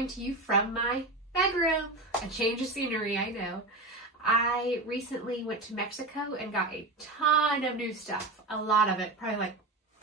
coming to you from my bedroom. A change of scenery, I know. I recently went to Mexico and got a ton of new stuff. A lot of it, probably like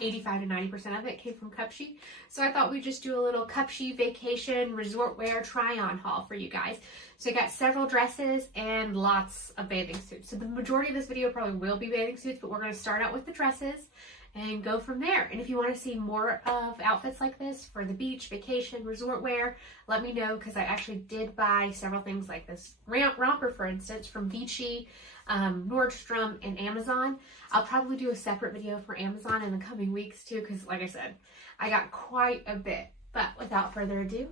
85 to 90% of it came from Cupshe. So I thought we'd just do a little Cupshe vacation resort wear try-on haul for you guys. So I got several dresses and lots of bathing suits. So the majority of this video probably will be bathing suits, but we're going to start out with the dresses and go from there. And if you want to see more of outfits like this for the beach, vacation, resort wear, let me know, because I actually did buy several things like this romper, for instance, from Bikini, Nordstrom, and Amazon. I'll probably do a separate video for Amazon in the coming weeks too, because like I said, I got quite a bit. But without further ado,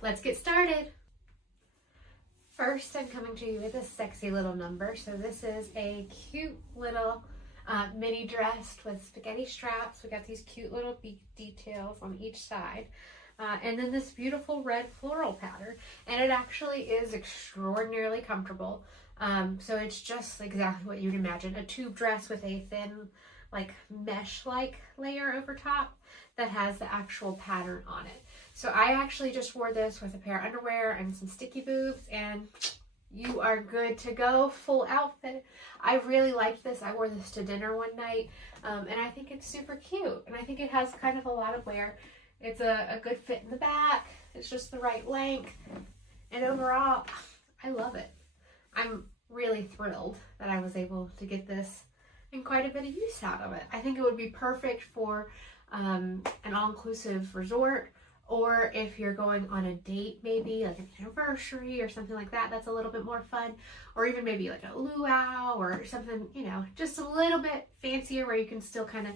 let's get started. First, I'm coming to you with a sexy little number. So this is a cute little mini dress with spaghetti straps. We got these cute little bead details on each side. And then this beautiful red floral pattern. And it actually is extraordinarily comfortable. So it's just exactly what you'd imagine. A tube dress with a thin, like mesh-like layer over top that has the actual pattern on it. So I actually just wore this with a pair of underwear and some sticky boobs, and you are good to go. Full outfit. I really liked this. I wore this to dinner one night, and I think it's super cute. And I think it has kind of a lot of wear. It's a good fit in the back. It's just the right length. And overall, I love it. I'm really thrilled that I was able to get this and quite a bit of use out of it. I think it would be perfect for an all-inclusive resort, or if you're going on a date, maybe like an anniversary or something like that, that's a little bit more fun. Or even maybe like a luau or something, you know, just a little bit fancier where you can still kind of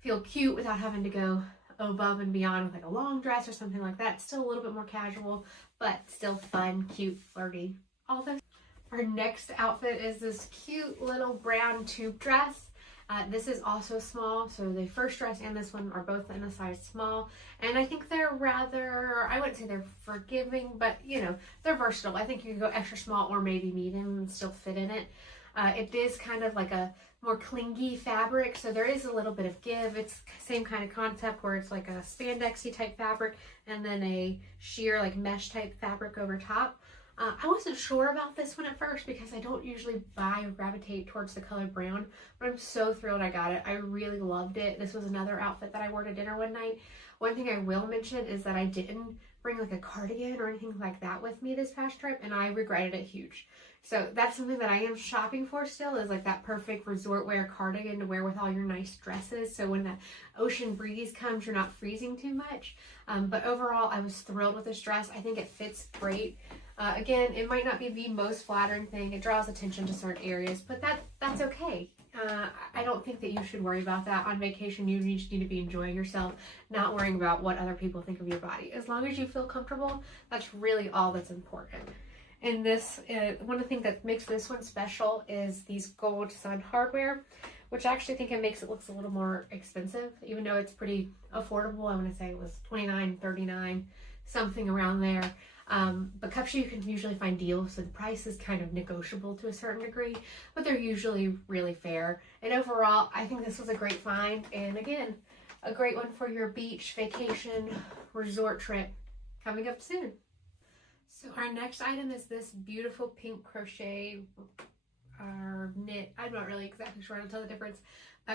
feel cute without having to go above and beyond with like a long dress or something like that. Still a little bit more casual, but still fun, cute, flirty, all those. Our next outfit is this cute little brown tube dress. This is also small, so the first dress and this one are both in a size small, and I think they're rather, I wouldn't say they're forgiving, but you know, they're versatile. I think you can go extra small or maybe medium and still fit in it. It is kind of like a more clingy fabric, so there is a little bit of give. It's same kind of concept where it's like a spandexy type fabric and then a sheer like mesh type fabric over top. I wasn't sure about this one at first because I don't usually buy or gravitate towards the color brown, but I'm so thrilled I got it. I really loved it. This was another outfit that I wore to dinner one night. One thing I will mention is that I didn't bring like a cardigan or anything like that with me this past trip, and I regretted it huge. So that's something that I am shopping for still, is like that perfect resort wear cardigan to wear with all your nice dresses. So when the ocean breeze comes, you're not freezing too much. But overall, I was thrilled with this dress. I think it fits great. Again, it might not be the most flattering thing. It draws attention to certain areas, but that's okay. I don't think that you should worry about that. On vacation, you just need to be enjoying yourself, not worrying about what other people think of your body. As long as you feel comfortable, that's really all that's important. And this, one of the things that makes this one special is these gold sun hardware, which I actually think it makes it look a little more expensive, even though it's pretty affordable. I want to say it was $29, $39, something around there. But Cupshe, you can usually find deals, so the price is kind of negotiable to a certain degree, but they're usually really fair. And overall, I think this was a great find, and again, a great one for your beach, vacation, resort trip coming up soon. So our next item is this beautiful pink crochet or knit, I'm not really exactly sure how to tell the difference,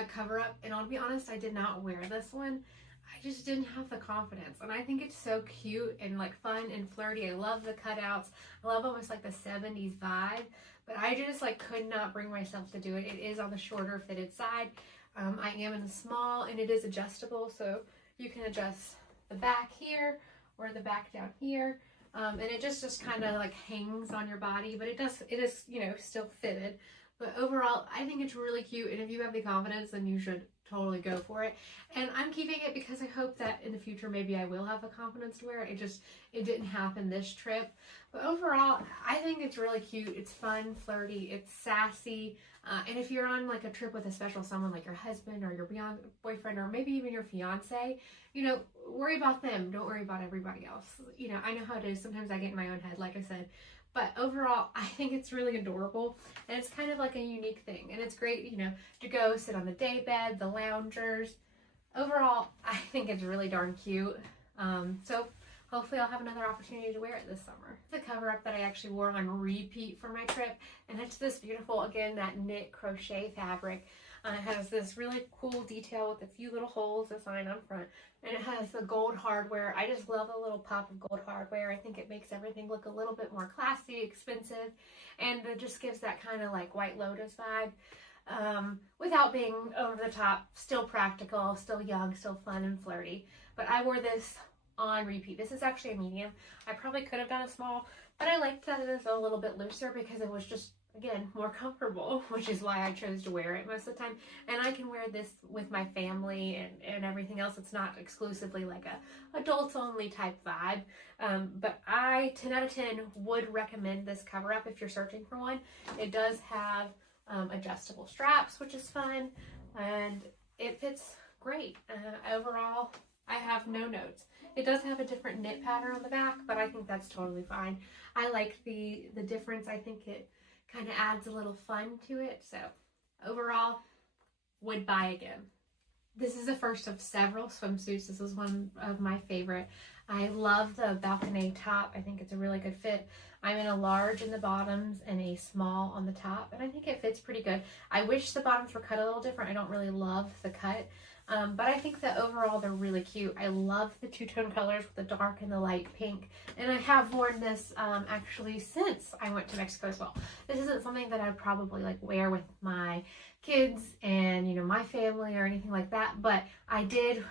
cover up. And I'll be honest, I did not wear this one. I just didn't have the confidence, and I think it's so cute and like fun and flirty. I love the cutouts. I love almost like the 70s vibe, but I just like could not bring myself to do it. It is on the shorter fitted side. I am in a small, and it is adjustable, so you can adjust the back here or the back down here, and it just kind of like hangs on your body, but it is, you know, still fitted. But overall, I think it's really cute, and if you have the confidence, then you should totally go for it. And I'm keeping it because I hope that in the future maybe I will have the confidence to wear it. It didn't happen this trip. But overall, I think it's really cute. It's fun, flirty, it's sassy. And if you're on like a trip with a special someone like your husband or your boyfriend or maybe even your fiance, you know, worry about them. Don't worry about everybody else. You know, I know how it is. Sometimes I get in my own head, like I said. But overall, I think it's really adorable, and it's kind of like a unique thing, and it's great, you know, to go sit on the day bed, the loungers. Overall, I think it's really darn cute. So hopefully I'll have another opportunity to wear it this summer. The cover up that I actually wore on repeat for my trip, and it's this beautiful, again, that knit crochet fabric. It has this really cool detail with a few little holes, a sign on front, and it has the gold hardware. I just love a little pop of gold hardware. I think it makes everything look a little bit more classy, expensive, and it just gives that kind of like White Lotus vibe. Without being over the top, still practical, still young, still fun and flirty. But I wore this on repeat. This is actually a medium. I probably could have done a small, but I liked that it is a little bit looser because it was just, again, more comfortable, which is why I chose to wear it most of the time. And I can wear this with my family and everything else. It's not exclusively like a adults only type vibe. But I, 10 out of 10, would recommend this cover up if you're searching for one. It does have adjustable straps, which is fun, and it fits great. Overall, I have no notes. It does have a different knit pattern on the back, but I think that's totally fine. I like the difference. I think it kind of adds a little fun to it. So overall, would buy again. This is the first of several swimsuits. This is one of my favorite. I love the balcony top. I think it's a really good fit. I'm in a large in the bottoms and a small on the top, and I think it fits pretty good. I wish the bottoms were cut a little different. I don't really love the cut, but I think that overall they're really cute. I love the two-tone colors with the dark and the light pink, and I have worn this actually since I went to Mexico as well. This isn't something that I'd probably like wear with my kids and, you know, my family or anything like that, but I did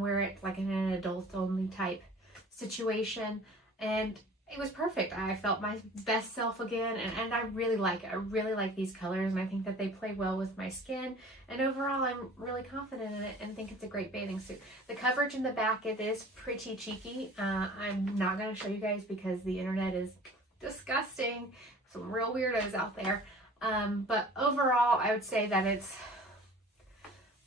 wear it like in an adult-only type situation, and it was perfect. I felt my best self again, and I really like it. I really like these colors, and I think that they play well with my skin, and overall I'm really confident in it and think it's a great bathing suit. The coverage in the back, it is pretty cheeky. I'm not going to show you guys because the internet is disgusting. Some real weirdos out there. But overall, I would say that it's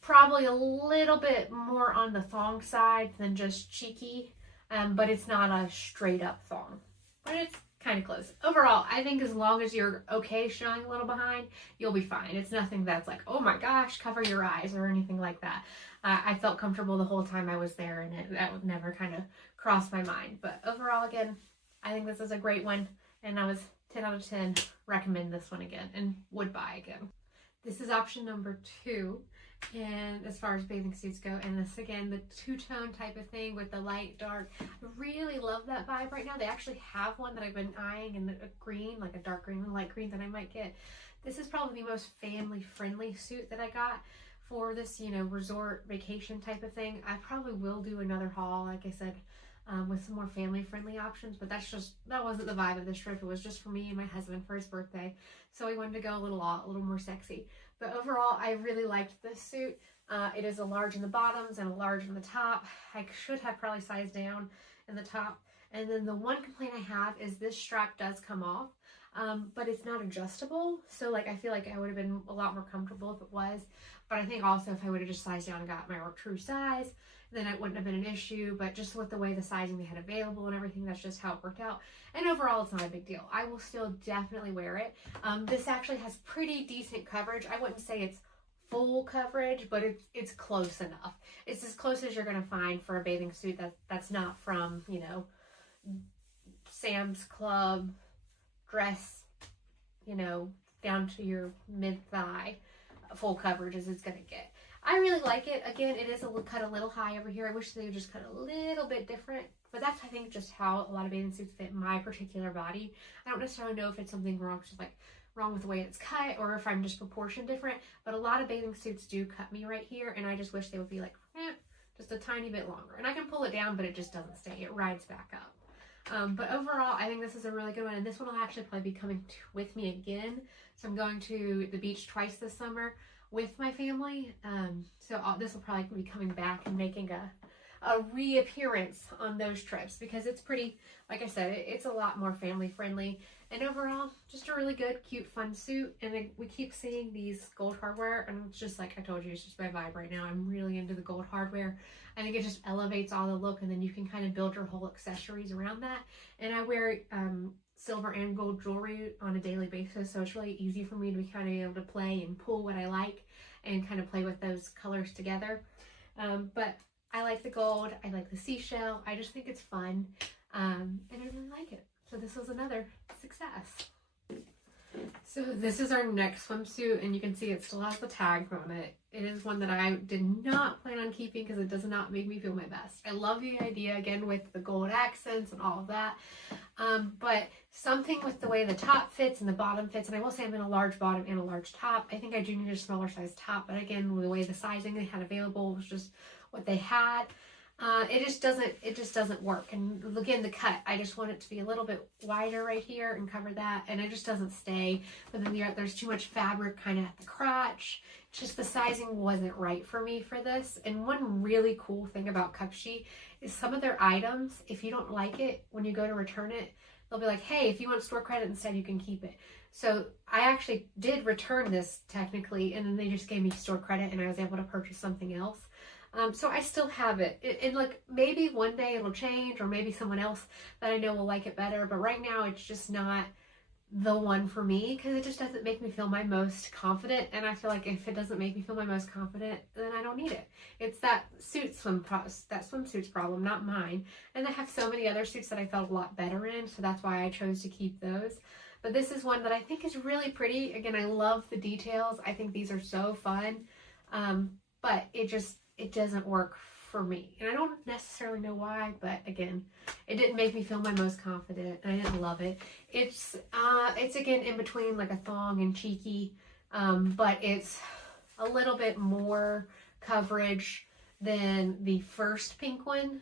probably a little bit more on the thong side than just cheeky, but it's not a straight up thong. But it's kind of close. Overall, I think as long as you're okay showing a little behind, you'll be fine. It's nothing that's like, oh my gosh, cover your eyes or anything like that. I felt comfortable the whole time I was there, and that would never kind of cross my mind. But overall, again, I think this is a great one, and I was 10 out of 10 recommend this one again and would buy again. This is option number 2. And as far as bathing suits go, and this again, the two-tone type of thing with the light dark, I really love that vibe right now. They actually have one that I've been eyeing in a green, like a dark green and light green, that I might get. This is probably the most family friendly suit that I got for this, you know, resort vacation type of thing. I probably will do another haul, like I said, with some more family friendly options, but that wasn't the vibe of this trip. It was just for me and my husband for his birthday, so we wanted to go a little more sexy. But overall, I really liked this suit. It is a large in the bottoms and a large in the top. I should have probably sized down in the top. And then the one complaint I have is this strap does come off, but it's not adjustable. So like, I feel like I would have been a lot more comfortable if it was. But I think also if I would have just sized down and got my true size, then it wouldn't have been an issue. But just with the way the sizing they had available and everything, that's just how it worked out. And overall, it's not a big deal. I will still definitely wear it. This actually has pretty decent coverage. I wouldn't say it's full coverage, but it's close enough. It's as close as you're going to find for a bathing suit that's not from, you know, Sam's Club dress, you know, down to your mid-thigh. Full coverage as it's going to get. I really like it. Again, it is cut a little high over here. I wish they would just cut a little bit different, but that's, I think, just how a lot of bathing suits fit my particular body. I don't necessarily know if it's something wrong, just like wrong with the way it's cut, or if I'm just proportioned different, but a lot of bathing suits do cut me right here, and I just wish they would be like, just a tiny bit longer. And I can pull it down, but it just doesn't stay. It rides back up. But overall, I think this is a really good one, and this one will actually probably be coming with me again. So I'm going to the beach twice this summer with my family. So this will probably be coming back and making a reappearance on those trips, because it's pretty, like I said, it's a lot more family friendly, and overall just a really good, cute, fun suit. And then we keep seeing these gold hardware, and it's just like I told you, it's just my vibe right now. I'm really into the gold hardware. I think it just elevates all the look, and then you can kind of build your whole accessories around that. And I wear silver and gold jewelry on a daily basis, so it's really easy for me to be kind of able to play and pull what I like and kind of play with those colors together. But I like the gold, I like the seashell, I just think it's fun. And I really like it. So this was another success. So this is our next swimsuit, and you can see it still has the tags on it. It is one that I did not plan on keeping because it does not make me feel my best. I love the idea, again, with the gold accents and all of that. But something with the way the top fits and the bottom fits, and I will say I'm in a large bottom and a large top. I think I do need a smaller size top, but again, the way the sizing they had available was just what they had. It just doesn't work. And again, the cut, I just want it to be a little bit wider right here and cover that, and it just doesn't stay. But then there's too much fabric kind of at the crotch. It's just the sizing wasn't right for me for this. And one really cool thing about Cupshe is some of their items, if you don't like it, when you go to return it, they'll be like, hey, if you want store credit instead, you can keep it. So I actually did return this technically, and then they just gave me store credit and I was able to purchase something else. So I still have it. And like maybe one day it'll change, or maybe someone else that I know will like it better. But right now it's just not the one for me because it just doesn't make me feel my most confident. And I feel like if it doesn't make me feel my most confident, then I don't need it. It's that swimsuits problem, not mine. And I have so many other suits that I felt a lot better in. So that's why I chose to keep those. But this is one that I think is really pretty. Again, I love the details. I think these are so fun. But it doesn't work for me. And I don't necessarily know why, but again, it didn't make me feel my most confident and I didn't love it. It's again in between like a thong and cheeky, but it's a little bit more coverage than the first pink one.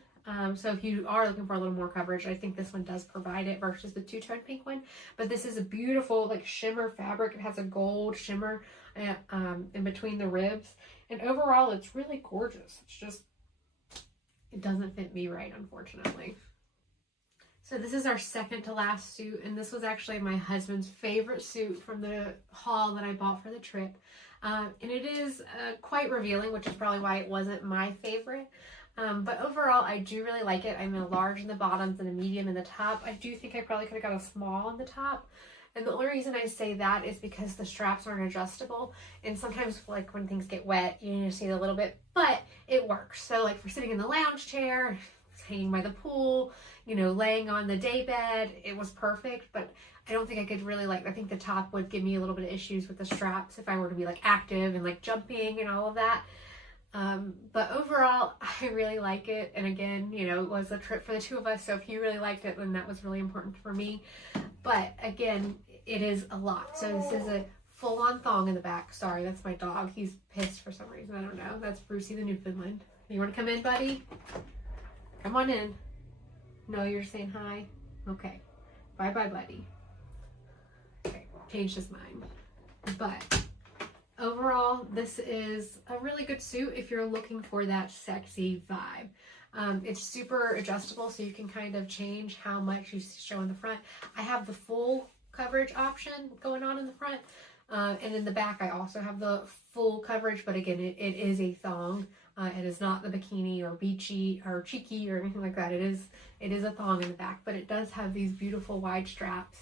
So if you are looking for a little more coverage, I think this one does provide it versus the two-tone pink one. But this is a beautiful like shimmer fabric. It has a gold shimmer in between the ribs. And overall, it's really gorgeous. It's just, it doesn't fit me right, unfortunately. So this is our second to last suit. And this was actually my husband's favorite suit from the haul that I bought for the trip. And it is quite revealing, which is probably why it wasn't my favorite. But overall, I do really like it. I'm in a large in the bottoms and a medium in the top. I do think I probably could have got a small in the top. And the only reason I say that is because the straps aren't adjustable. And sometimes like when things get wet, you need to see it a little bit, but it works. So like for sitting in the lounge chair, hanging by the pool, you know, laying on the day bed, it was perfect. But I don't think I could really I think the top would give me a little bit of issues with the straps if I were to be like active and like jumping and all of that. But overall, I really like it. And again, you know, it was a trip for the two of us. So if you really liked it, then that was really important for me. But again, it is a lot. So this is a full-on thong in the back. Sorry, that's my dog. He's pissed for some reason. I don't know. That's Brucey the Newfoundland. You want to come in, buddy? Come on in. No, you're saying hi? Okay. Bye-bye, buddy. Okay, changed his mind. But overall, this is a really good suit if you're looking for that sexy vibe. It's super adjustable, so you can kind of change how much you show in the front. I have the full coverage option going on in the front, and in the back I also have the full coverage, but again, it is a thong. It is not the bikini or beachy or cheeky or anything like that. It is a thong in the back, but it does have these beautiful wide straps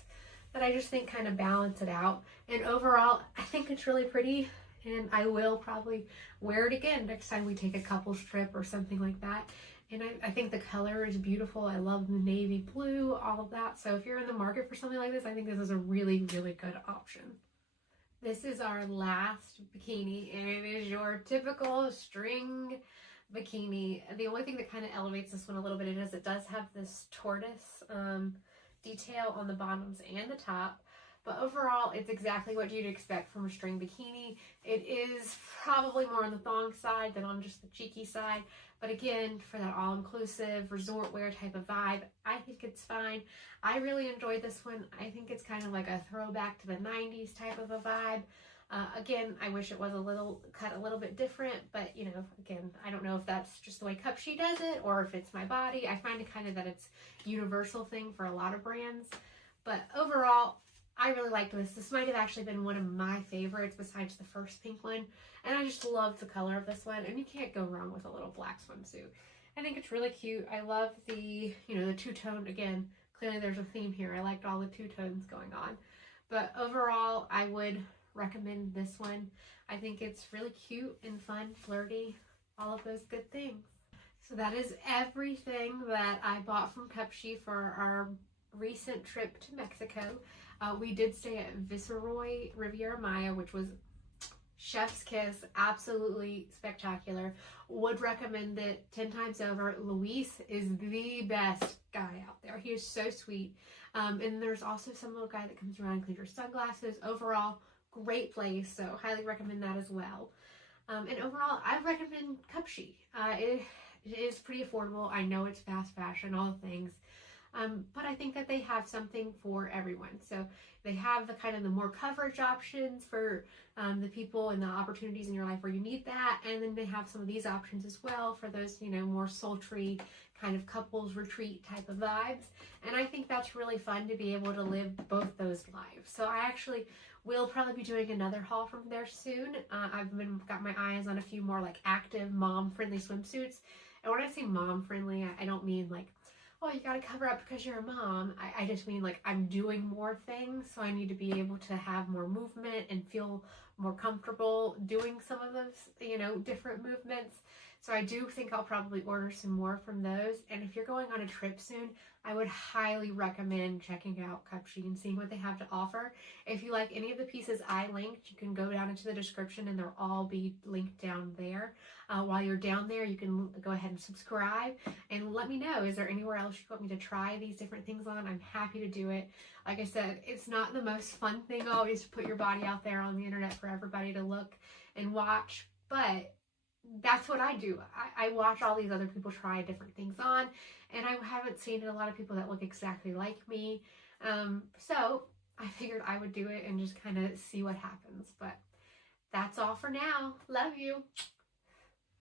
that I just think kind of balance it out. And overall, I think it's really pretty, and I will probably wear it again next time we take a couples trip or something like that. And I think the color is beautiful. I love the navy blue, all of that. So if you're in the market for something like this, I think this is a really, really good option. This is our last bikini, and it is your typical string bikini. The only thing that kind of elevates this one a little bit is it does have this tortoise detail on the bottoms and the top. But overall, it's exactly what you'd expect from a string bikini. It is probably more on the thong side than on just the cheeky side. But again, for that all-inclusive resort wear type of vibe, I think it's fine. I really enjoyed this one. I think it's kind of like a throwback to the 90s type of a vibe. Again, I wish it was cut a little bit different, but you know, again, I don't know if that's just the way Cupshe does it or if it's my body. I find it kind of that it's a universal thing for a lot of brands. But overall, I really liked this. This might have actually been one of my favorites besides the first pink one. And I just love the color of this one. And you can't go wrong with a little black swimsuit. I think it's really cute. I love the, you know, the two-tone. Again, clearly there's a theme here. I liked all the two-tones going on. But overall, I would recommend this one. I think it's really cute and fun, flirty, all of those good things. So that is everything that I bought from Cupshe for our recent trip to Mexico. We did stay at Viceroy Riviera Maya, which was chef's kiss, absolutely spectacular. Would recommend it 10 times over. Luis is the best guy out there. He is so sweet. And there's also some little guy that comes around and cleans your sunglasses. Overall, great place, so highly recommend that as well. And overall, I recommend Cupshe. It is pretty affordable. I know it's fast fashion, all the things. But I think that they have something for everyone. So they have the kind of the more coverage options for the people and the opportunities in your life where you need that. And then they have some of these options as well for those, more sultry kind of couples retreat type of vibes. And I think that's really fun to be able to live both those lives. So I actually will probably be doing another haul from there soon. I've got my eyes on a few more like active mom-friendly swimsuits. And when I say mom-friendly, I don't mean like, oh, you got to cover up because you're a mom. I just mean like I'm doing more things, so I need to be able to have more movement and feel more comfortable doing some of those, different movements. So I do think I'll probably order some more from those. And if you're going on a trip soon, I would highly recommend checking out Cupshe and seeing what they have to offer. If you like any of the pieces I linked, you can go down into the description and they'll all be linked down there. While you're down there, you can go ahead and subscribe and let me know, is there anywhere else you want me to try these different things on? I'm happy to do it. Like I said, it's not the most fun thing always to put your body out there on the internet for everybody to look and watch, but that's what I do. I watch all these other people try different things on, and I haven't seen a lot of people that look exactly like me. So I figured I would do it and just kind of see what happens. But that's all for now. Love you.